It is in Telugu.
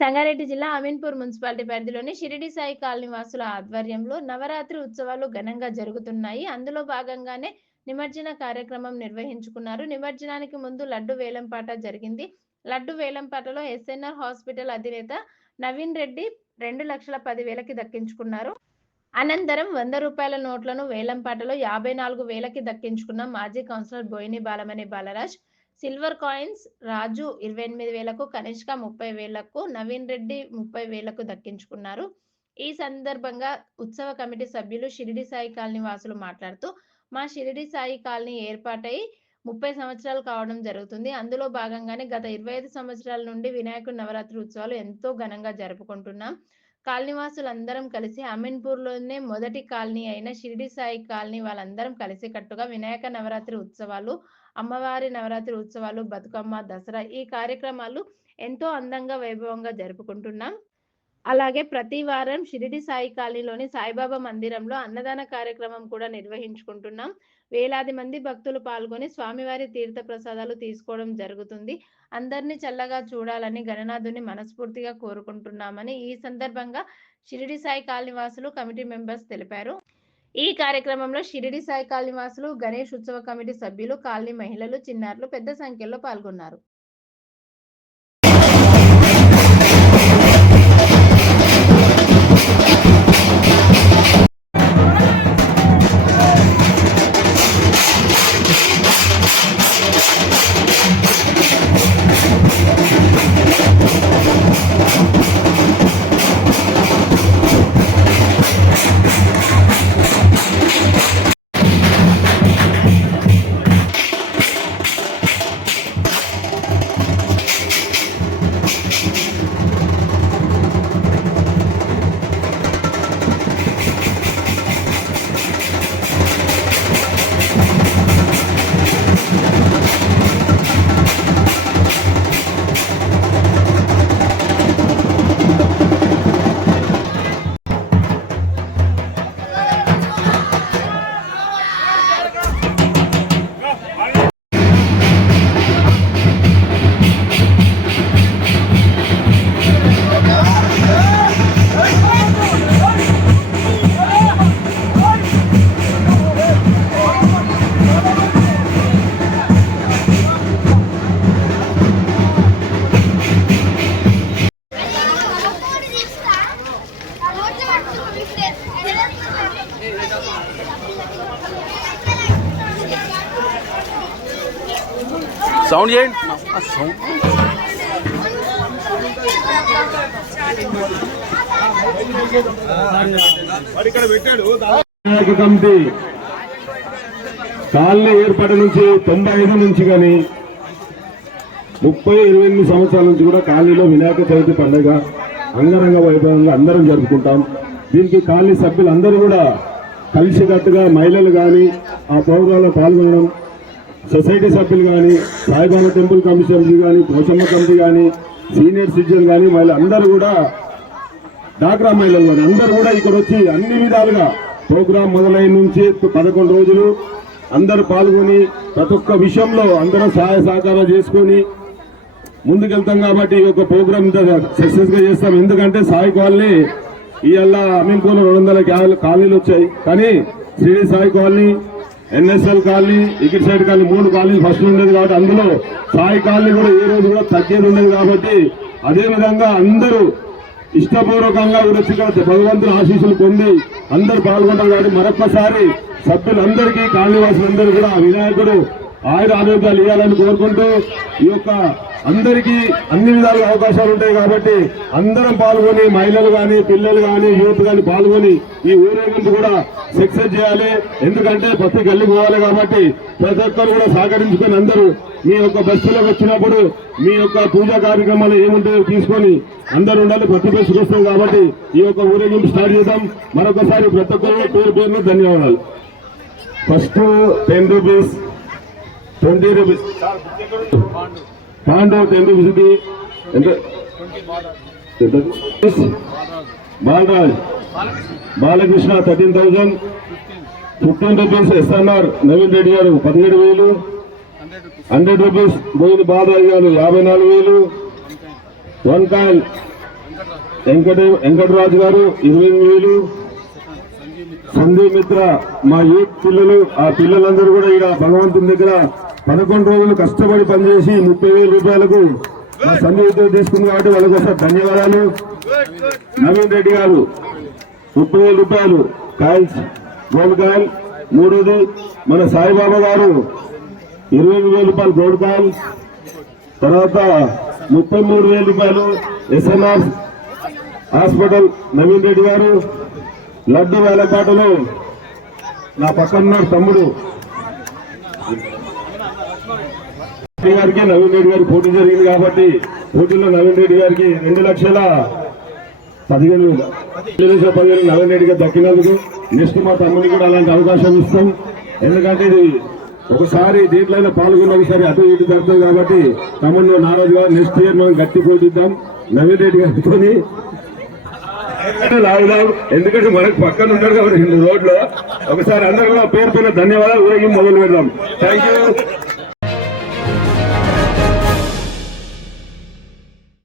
సంగారెడ్డి జిల్లా అమీన్పూర్ మున్సిపాలిటీ పరిధిలోని షిరిడి సాయి కాలనీ వాసుల ఆధ్వర్యంలో నవరాత్రి ఉత్సవాలు ఘనంగా జరుగుతున్నాయి. అందులో భాగంగానే నిమజ్జన కార్యక్రమం నిర్వహించుకున్నారు. నిమజ్జనానికి ముందు లడ్డు వేలంపాట జరిగింది. లడ్డు వేలంపాటలో ఎస్ఎన్ఆర్ హాస్పిటల్ అధినేత నవీన్ రెడ్డి రెండు లక్షల పదివేలకి దక్కించుకున్నారు. అనంతరం వంద రూపాయల నోట్లను వేలంపాటలో యాభై నాలుగు వేలకి దక్కించుకున్న మాజీ councillor Boini Balamani Balraj silver coins Raju ఇరవై ఎనిమిది వేలకు కనిష్క ముప్పై వేలకు నవీన్ రెడ్డి ముప్పై వేలకు దక్కించుకున్నారు. ఈ సందర్భంగా ఉత్సవ కమిటీ సభ్యులు షిరిడి సాయి కాలనీ వాసులు మాట్లాడుతూ మా షిరిడి సాయి కాలనీ ఏర్పాటై ముప్పై సంవత్సరాలు కావడం జరుగుతుంది. అందులో భాగంగానే గత ఇరవై ఐదు సంవత్సరాల నుండి వినాయకుడి నవరాత్రి ఉత్సవాలు ఎంతో ఘనంగా జరుపుకుంటున్నాం. కాలనీవాసులందరం కలిసి అమీన్పూర్లోనే మొదటి కాలనీ అయిన షిరిడి సాయి కాలనీ వాళ్ళందరం కలిసి కట్టుగా వినాయక నవరాత్రి ఉత్సవాలు అమ్మవారి నవరాత్రి ఉత్సవాలు బతుకమ్మ దసరా ఈ కార్యక్రమాలు ఎంతో అందంగా వైభవంగా జరుపుకుంటున్నాం. అలాగే ప్రతి వారం షిరిడి సాయి కాలనీలోని సాయిబాబా మందిరంలో అన్నదాన కార్యక్రమం కూడా నిర్వహించుకుంటున్నాం. వేలాది మంది భక్తులు పాల్గొని స్వామివారి తీర్థ ప్రసాదాలు తీసుకోవడం జరుగుతుంది. అందరినీ చల్లగా చూడాలని గణనాథుని మనస్ఫూర్తిగా కోరుకుంటున్నామని ఈ సందర్భంగా షిరిడి సాయి కాలనీవాసులు కమిటీ మెంబర్స్ తెలిపారు. ఈ కార్యక్రమంలో షిరిడి సాయి కాలనీవాసులు గణేష్ ఉత్సవ కమిటీ సభ్యులు కాలనీ మహిళలు చిన్నారులు పెద్ద సంఖ్యలో పాల్గొన్నారు. సౌండ్ చేయండి. సౌండ్. కమిటీ కాలనీ ఏర్పాటు నుంచి తొంభై ఐదు నుంచి కానీ ముప్పై ఇరవై ఎనిమిది సంవత్సరాల నుంచి కూడా కాలనీలో వినాయక చవితి పండుగ అంగరంగ వైభవంగా అందరం జరుపుకుంటాం. దీనికి కాలనీ సభ్యులందరూ కూడా కలిసికట్టుగా మహిళలు కానీ ఆ ప్రోగ్రాంలో పాల్గొనడం సొసైటీ సభ్యులు కానీ సాయిబాబా టెంపుల్ కమిటీ సభ్యులు కానీ పోషమ్మ కమిటీ కానీ సీనియర్ సిటిజన్ కానీ మహిళలు అందరూ కూడా డాక్రా మహిళలు కానీ అందరూ కూడా ఇక్కడ వచ్చి అన్ని విధాలుగా ప్రోగ్రాం మొదలైన నుంచి పదకొండు రోజులు అందరూ పాల్గొని ప్రతి ఒక్క విషయంలో అందరం సహాయ సహకారాలు చేసుకొని ముందుకెళ్తాం కాబట్టి ఈ యొక్క ప్రోగ్రామ్ సక్సెస్గా చేస్తాం. ఎందుకంటే సాయి కాలనీ ఇవాళ అమీన్పూర్ రెండు వందల ఖాళీలు కాలనీలు వచ్చాయి. కానీ Shri Sai colony NSL colony ఇటు సైడ్ కాలనీ మూడు కాలనీలు ఫస్ట్ ఉండేది కాబట్టి అందులో సాయి కాలనీ కూడా ఏ రోజు కూడా తగ్గేది ఉండేది కాబట్టి అదేవిధంగా అందరూ ఇష్టపూర్వకంగా కూడా వచ్చి భగవంతుని ఆశీస్సులు పొంది అందరు పాల్గొంటారు కాబట్టి మరొకసారి సభ్యులందరికీ కాలనీవాసులందరూ కూడా వినాయకుడు ఆయుర ఆరోగ్యాలు ఇవ్వాలని కోరుకుంటూ ఈ యొక్క అందరికీ అన్ని విధాలుగా అవకాశాలు ఉంటాయి కాబట్టి అందరం పాల్గొని మహిళలు కానీ పిల్లలు కానీ యూత్ కానీ పాల్గొని ఈ ఊరేగింపు కూడా సక్సెస్ చేయాలి. ఎందుకంటే ప్రతి గల్లి పోవాలి కాబట్టి ప్రతి ఒక్కరు కూడా సహకరించుకొని అందరూ మీ యొక్క బస్సులకు వచ్చినప్పుడు మీ యొక్క పూజా కార్యక్రమాలు ఏముంటాయో తీసుకొని అందరూ ఉండాలి. ప్రతి బస్సుకు వస్తాం కాబట్టి ఈ యొక్క ఊరేగింపు స్టార్ట్ చేద్దాం. మరొకసారి ప్రతి ఒక్కరు పేరు పేరును ధన్యవాదాలు. First ten rupees twenty rupees. Pandav ten రూపీస్కి ఎంత? Balraj. Balakrishna thirteen thousand. Fifteen rupees SNR Naveen Reddy garu పదిహేడు వేలు. హండ్రెడ్ రూపీస్ బోయిన బాలరాజు గారు యాభై నాలుగు వేలు. వన్ కాయిన్ వెంకట వెంకటరాజు గారు ఇరవై ఎనిమిది వేలు. సందీప్ మిత్ర మా యూత్ పిల్లలు ఆ పిల్లలందరూ కూడా ఇక్కడ భగవంతుని దగ్గర పదకొండు రోజులు కష్టపడి పనిచేసి ముప్పై వేల రూపాయలకు మా సందీప్ తీసుకుంది కాబట్టి వాళ్ళకి ఒకసారి ధన్యవాదాలు. నవీన్ రెడ్డి గారు ముప్పై వేల రూపాయలు కాయిల్స్ గోల్డ్ కాయిల్ మూడోది మన సాయిబాబా గారు ఇరవై ఎనిమిది వేల రూపాయలు గోల్డ్ కాయిల్ తర్వాత ముప్పై మూడు వేల రూపాయలు ఎస్ఎన్ఆర్ హాస్పిటల్ నవీన్ రెడ్డి గారు లడ్డు వేలపాటలో నా పక్కన తమ్ముడు గారికి నవీన్ రెడ్డి గారికి పోటీ జరిగింది కాబట్టి పోటీలో నవీన్ రెడ్డి గారికి రెండు లక్షల పదిహేను వేల. రెండు పదిహేను నవీన్ రెడ్డి గారు దక్కినందుకు నెక్స్ట్ మా తమ్ముడికి కూడా అలాంటి అవకాశం ఇస్తాం. ఎందుకంటే ఇది ఒకసారి దీంట్లో పాల్గొన్న ఒకసారి అటు ఇటు జరుగుతుంది కాబట్టి తమ్ముడు నారాజు గారు నెక్స్ట్ ఇయర్ మనం గట్టి పోటీద్దాం నవీన్ రెడ్డి గారితో లాగుదాం ఎందుకంటే మనకు పక్కన ఉంటాడు కాబట్టి రోడ్లో. ఒకసారి అందరూ కూడా పేరు ధన్యవాదాలు. ఊరేగి మొదలు పెడదాం. Thank you